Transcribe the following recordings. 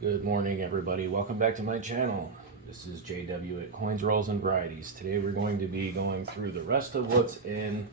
Good morning, everybody. Welcome back to my channel. This is JW at CoinsRolls&Varieties. Today we're going to be going through the rest of what's in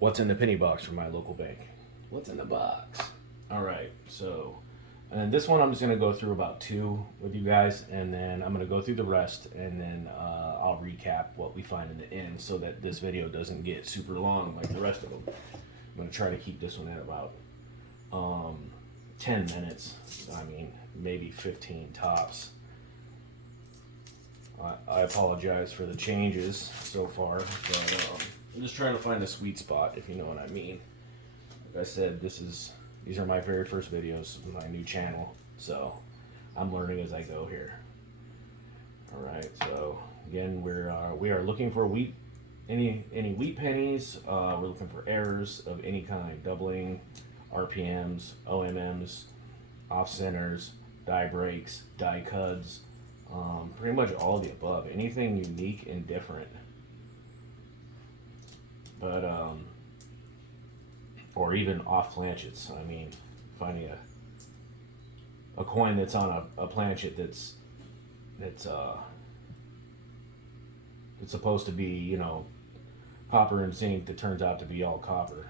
the penny box from my local bank. What's in the box? All right, and this one I'm just going to go through about 2 with you guys, and then I'm going to go through the rest, and then I'll recap what we find in the end so that this video doesn't get super long like the rest of them. I'm going to try to keep this one at about 10 minutes. I mean, maybe 15 tops. I apologize for the changes so far, but I'm just trying to find a sweet spot, if you know what I mean. Like I said, these are my very first videos of my new channel, so I'm learning as I go here. All right, so again, we are looking for wheat, any wheat pennies. We're looking for errors of any kind, doubling, RPMs, OMMs, off centers, die breaks, die cuds, pretty much all of the above. Anything unique and different. But or even off planchets. I mean, finding a coin that's on a planchet that's supposed to be, you know, copper and zinc, that turns out to be all copper.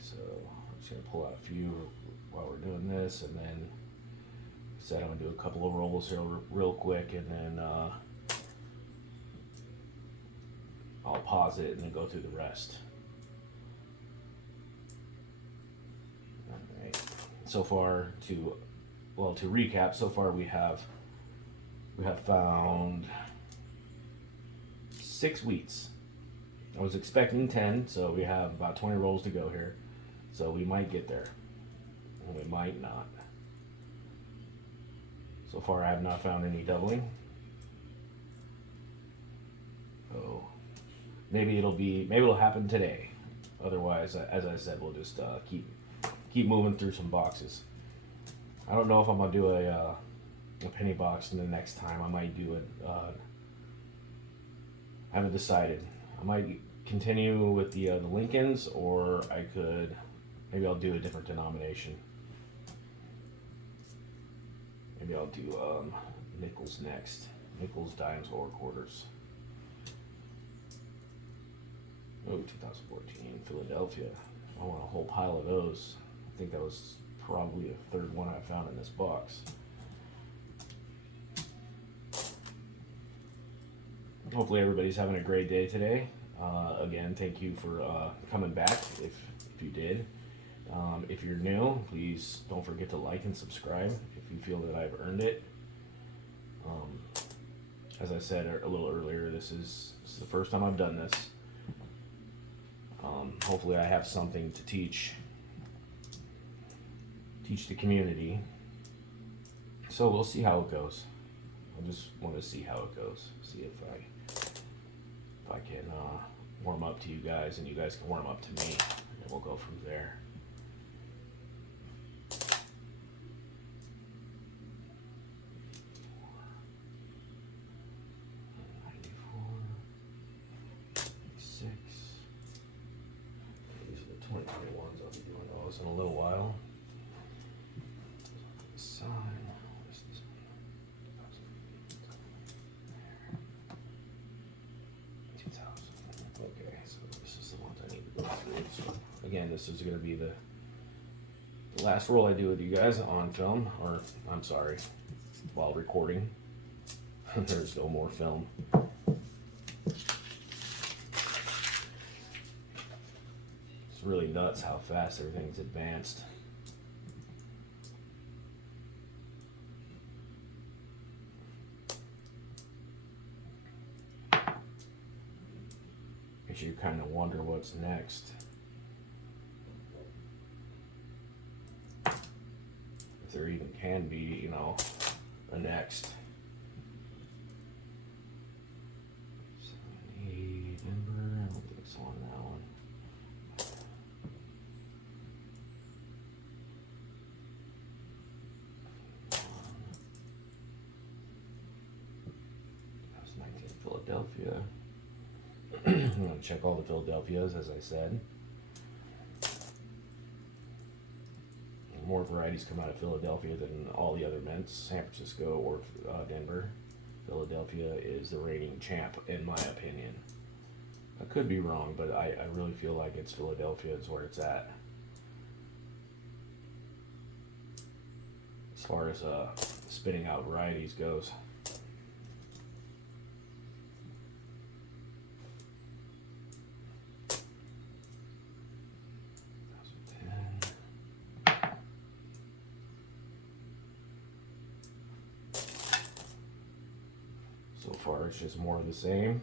So I'm just going to pull out a few while we're doing this, and then I'm going to do a couple of rolls here real quick, and then I'll pause it and then go through the rest. Alright, so far to recap, so far we have found 6 wheats. I was expecting 10, so we have about 20 rolls to go here. So we might get there, and we might not. So far I have not found any doubling. So maybe it'll happen today. Otherwise, as I said, we'll just keep moving through some boxes. I don't know if I'm gonna do a penny box in the next time. I might do it. I haven't decided. I might continue with the Lincolns, or maybe I'll do a different denomination. Maybe I'll do nickels next. Nickels, dimes, or quarters. Oh, 2014 Philadelphia. I want a whole pile of those. I think that was probably the 3rd one I found in this box. Hopefully everybody's having a great day today. Again, thank you for coming back if you did. If you're new, please don't forget to like and subscribe if you feel that I've earned it. As I said a little earlier, this is the first time I've done this. Hopefully I have something to teach the community. So we'll see how it goes. I just want to see how it goes. See if I can warm up to you guys, and you guys can warm up to me, and we'll go from there. These are the 2021s. I'll be doing those in a little while. Okay, so this is the ones I need to go through. So again, this is going to be the last roll I do with you guys on film, or I'm sorry, while recording. There's no more film. It's really nuts how fast everything's advanced. Makes you kind of wonder what's next. If there even can be, you know, a next. Denver, I don't think it's on that one. That was 19 Philadelphia. I'm going to check all the Philadelphias, as I said. more varieties come out of Philadelphia than all the other mints, San Francisco or Denver. Philadelphia is the reigning champ, in my opinion. I could be wrong, but I really feel like it's Philadelphia is where it's at. As far as spitting out varieties goes. So far, it's just more of the same.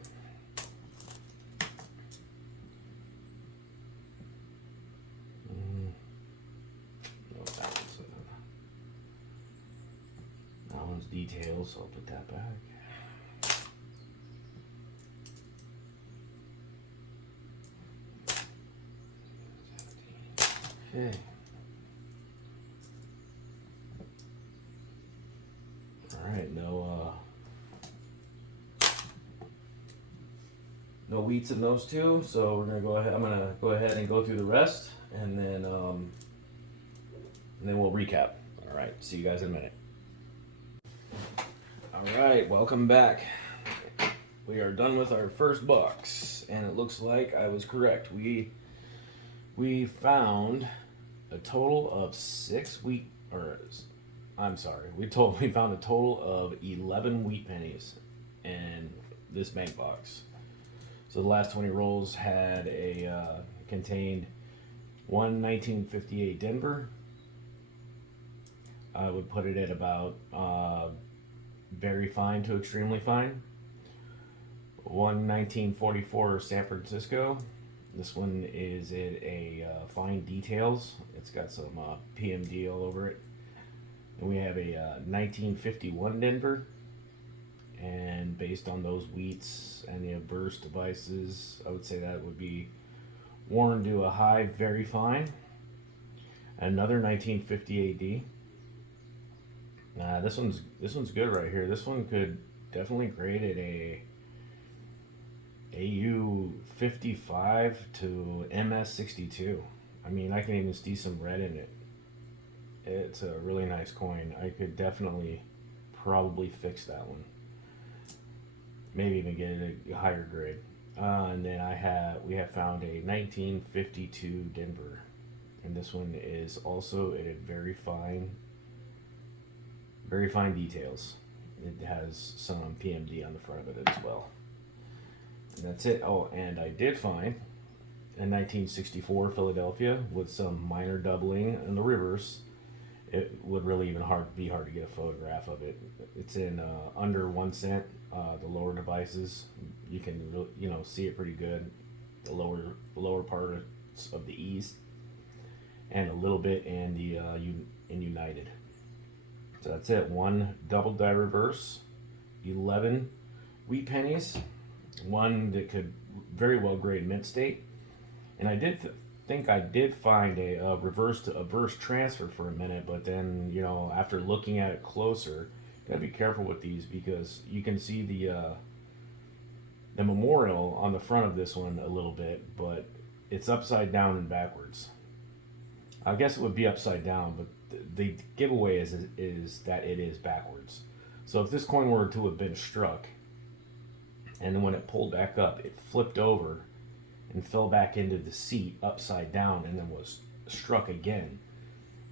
No, that one's details, so I'll put that back. Okay. All right, no wheats in those two, so we're gonna go ahead. I'm gonna go ahead and go through the rest, and then we'll recap. All right, see you guys in a minute. All right, welcome back. We are done with our first box, and it looks like I was correct. We found a total of 6 wheat, or I'm sorry, we found a total of 11 wheat pennies in this bank box. So the last 20 rolls had contained one 1958 Denver. I would put it at about very fine to extremely fine. One 1944 San Francisco. This one is at a fine details. It's got some PMD all over it. And we have a 1951 Denver. And based on those wheats and the adverse devices, I would say that would be worn to a high, very fine. Another 1950 AD. This one's good right here. This one could definitely grade at a AU 55 to MS 62. I mean, I can even see some red in it. It's a really nice coin. I could definitely probably fix that one. Maybe even get it a higher grade. And then we have found a 1952 Denver, and this one is also at a very fine details. It has some PMD on the front of it as well. And that's it. Oh, and I did find a 1964 Philadelphia with some minor doubling in the reverse. It would really even be hard to get a photograph of it. It's in under 1 cent. The lower devices, you can see it pretty good. The lower part of the E's, and a little bit in the in United. So that's it. One double die reverse, 11 wheat pennies, one that could very well grade mint state, and I did think I did find a reverse to averse transfer for a minute, but then after looking at it closer, gotta be careful with these because you can see the memorial on the front of this one a little bit, but it's upside down and backwards. I guess it would be upside down, but the giveaway is that it is backwards. So if this coin were to have been struck, and then when it pulled back up, it flipped over and fell back into the seat upside down and then was struck again,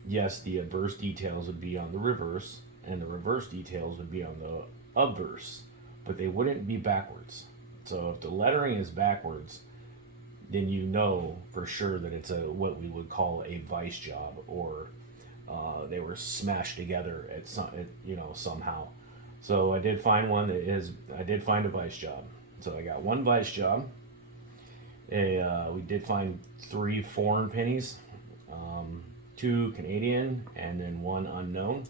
yes, the adverse details would be on the reverse, and the reverse details would be on the obverse, but they wouldn't be backwards. So if the lettering is backwards, then you know for sure that it's what we would call a vice job, or they were smashed together at somehow. So I did find one I did find a vice job. So I got one vice job. We did find 3 foreign pennies, 2 Canadian, and then 1 unknown.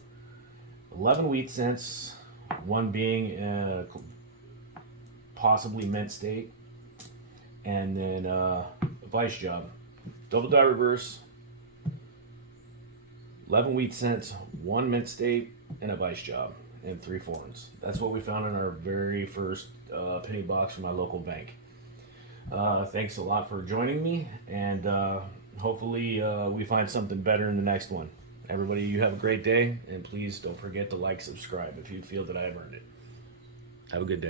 11 wheat cents, one being possibly mint state, and then a vice job. Double die reverse, 11 wheat cents, 1 mint state, and a vice job, and 3 foreigns. That's what we found in our very first penny box from my local bank. Thanks a lot for joining me, and hopefully we find something better in the next one. everybody, you have a great day, and please don't forget to like, subscribe if you feel that I've earned it. Have a good day.